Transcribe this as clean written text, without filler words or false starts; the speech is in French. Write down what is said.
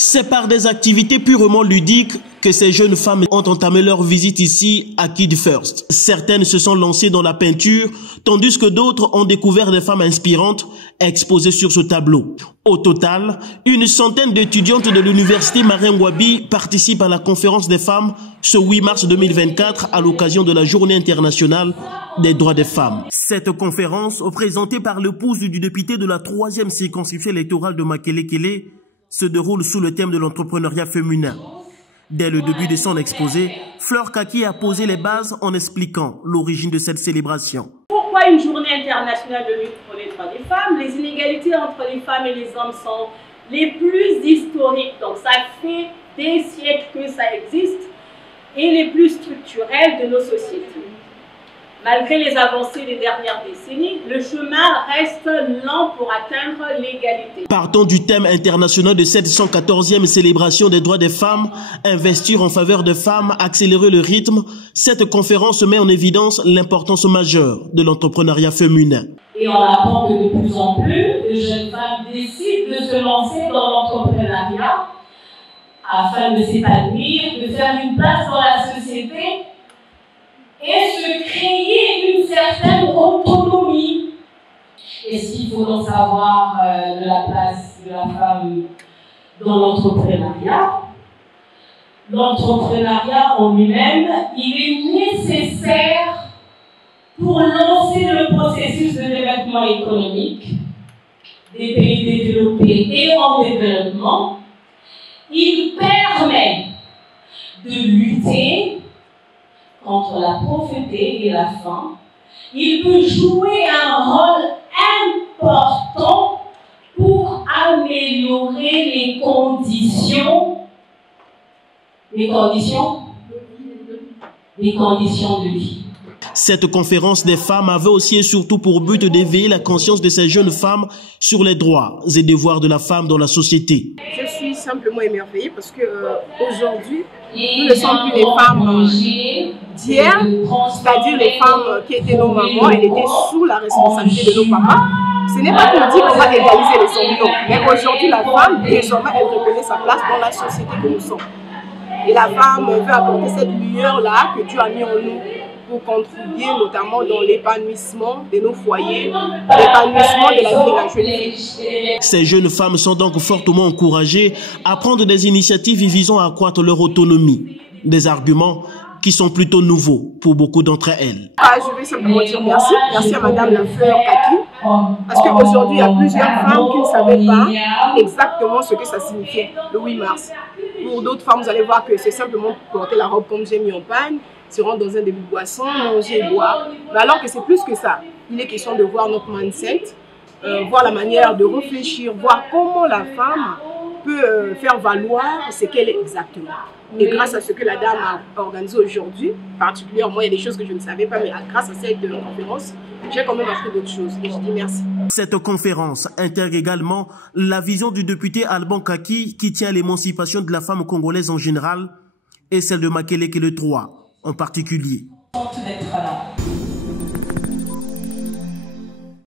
C'est par des activités purement ludiques que ces jeunes femmes ont entamé leur visite ici à Kid First. Certaines se sont lancées dans la peinture, tandis que d'autres ont découvert des femmes inspirantes exposées sur ce tableau. Au total, une centaine d'étudiantes de l'université Marengwabi participent à la conférence des femmes ce 8 mars 2024 à l'occasion de la Journée internationale des droits des femmes. Cette conférence, présentée par l'épouse du député de la 3e circonscription électorale de Makelekele, se déroule sous le thème de l'entrepreneuriat féminin. Dès le début de son exposé, Fleur Kaki a posé les bases en expliquant l'origine de cette célébration. Pourquoi une journée internationale de lutte pour les droits des femmes? Les inégalités entre les femmes et les hommes sont les plus historiques, donc ça fait des siècles que ça existe, et les plus structurelles de nos sociétés. Malgré les avancées des dernières décennies, le chemin reste lent pour atteindre l'égalité. Partant du thème international de cette 114e célébration des droits des femmes, investir en faveur des femmes, accélérer le rythme, cette conférence met en évidence l'importance majeure de l'entrepreneuriat féminin. Et on apprend que de plus en plus, de jeunes femmes décident de se lancer dans l'entrepreneuriat afin de s'épanouir, de faire une place dans la société et se créer une certaine autonomie. Est-ce qu'il faut donc savoir de la place de la femme dans l'entrepreneuriat? L'entrepreneuriat en lui-même, il est nécessaire pour lancer le processus de développement économique des pays développés et en développement. Il permet de lutter contre la pauvreté et la faim. Il peut jouer un rôle important pour améliorer les conditions de vie. Cette conférence des femmes avait aussi et surtout pour but d'éveiller la conscience de ces jeunes femmes sur les droits et devoirs de la femme dans la société. Je suis simplement émerveillée parce que aujourd'hui, nous ne sommes plus les femmes d'hier, c'est-à-dire les femmes qui étaient nos mamans, elles étaient sous la responsabilité de nos papas. Ce n'est pas pour dire qu'on va égaliser les hommes, non. Mais aujourd'hui, la femme, désormais, elle reconnaît sa place dans la société que nous sommes. Et la femme veut apporter cette lueur-là que Dieu a mis en nous pour contribuer notamment dans l'épanouissement de nos foyers, l'épanouissement de la vie de la jeune fille. Ces jeunes femmes sont donc fortement encouragées à prendre des initiatives visant à accroître leur autonomie. Des arguments qui sont plutôt nouveaux pour beaucoup d'entre elles. Je vais simplement dire merci. Merci à Madame la Fleur Kaki. Parce qu'aujourd'hui, il y a plusieurs femmes qui ne savaient pas exactement ce que ça signifiait, le 8 mars. Pour d'autres femmes, vous allez voir que c'est simplement porter la robe comme j'ai mis en panne, se rendre dans un début de boisson, manger et boire. Mais alors que c'est plus que ça. Il est question de voir notre mindset, voir la manière de réfléchir, voir comment la femme peut faire valoir ce qu'elle est exactement. Et grâce à ce que la dame a organisé aujourd'hui, particulièrement, il y a des choses que je ne savais pas, mais grâce à cette conférence, j'ai quand même appris d'autres choses. Et je dis merci. Cette conférence intègre également la vision du député Alban Kaki qui tient à l'émancipation de la femme congolaise en général et celle de Makelekele 3 en particulier. D'être là.